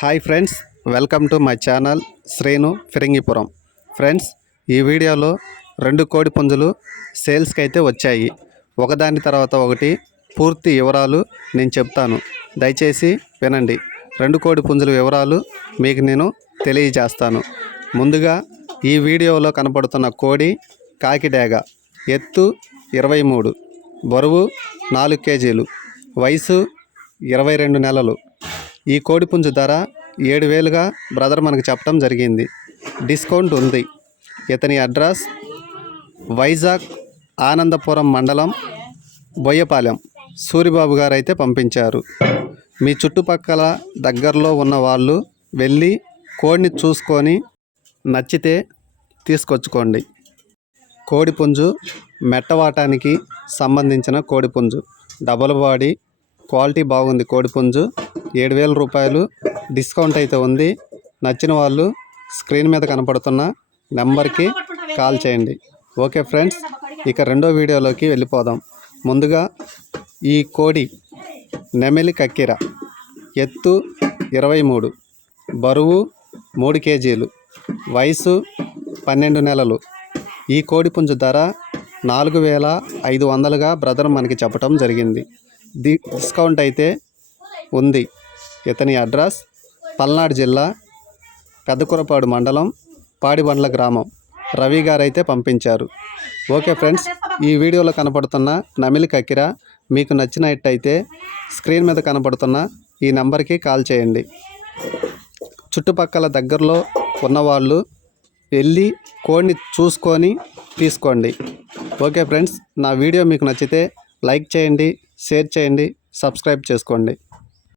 Hi friends welcome to my channel Sreenu Phirangipuram. Friends ఈ వీడియోలో రెండు కోడి పుంజులు సేల్స్కి అయితే వచ్చాయి. ఒకదాని తర్వాత ఒకటి పూర్తి వివరాలు నేను చెప్తాను. దయచేసి వినండి. రెండు కోడి పుంజుల వివరాలు మీకు నేను తెలియజేస్తాను. ముందుగా ఈ వీడియోలో కనపడుతున్న కోడి కాకిడేగ ఎత్తు ఇరవై మూడు బరువు నాలుగు కేజీలు వయసు ఇరవై రెండు నెలలు. ఈ కోడిపుంజు ధర ఏడు వేలుగా బ్రదర్ మనకు చెప్పడం జరిగింది. డిస్కౌంట్ ఉంది. ఇతని అడ్రస్ వైజాగ్ ఆనందపురం మండలం బొయ్యపాలెం. సూరిబాబు గారు అయితే పంపించారు. మీ చుట్టుపక్కల దగ్గరలో ఉన్న వాళ్ళు వెళ్ళి కోడిని చూసుకొని నచ్చితే తీసుకొచ్చుకోండి. కోడిపుంజు మెట్టవాటానికి సంబంధించిన కోడిపుంజు డబల్ బాడీ క్వాలిటీ బాగుంది కోడిపుంజు ఏడు వేల రూపాయలు డిస్కౌంట్ అయితే ఉంది. నచ్చిన వాళ్ళు స్క్రీన్ మీద కనపడుతున్న నెంబర్కి కాల్ చేయండి. ఓకే ఫ్రెండ్స్ ఇక రెండో వీడియోలోకి వెళ్ళిపోదాం. ముందుగా ఈ కోడి నెమిలి కక్కిర ఎత్తు ఇరవై మూడు బరువు మూడు కేజీలు వయసు పన్నెండు నెలలు. ఈ కోడి పుంజు ధర నాలుగు వేల ఐదు వందలుగా బ్రదర్ మనకి చెప్పటం జరిగింది. ది డిస్కౌంట్ అయితే ఉంది. ఇతని అడ్రస్ పల్నాడు జిల్లా పెద్దకురపాడు మండలం పాడిబండ్ల గ్రామం. రవి గారైతే పంపించారు. ఓకే ఫ్రెండ్స్ ఈ వీడియోలో కనపడుతున్న నమిలి కక్కిర మీకు నచ్చినట్టయితే స్క్రీన్ మీద కనపడుతున్న ఈ నెంబర్కి కాల్ చేయండి. చుట్టుపక్కల దగ్గరలో ఉన్నవాళ్ళు వెళ్ళి కోడిని చూసుకొని తీసుకోండి. ఓకే ఫ్రెండ్స్ నా వీడియో మీకు నచ్చితే లైక్ చేయండి షేర్ చేయండి సబ్స్క్రైబ్ చేసుకోండి.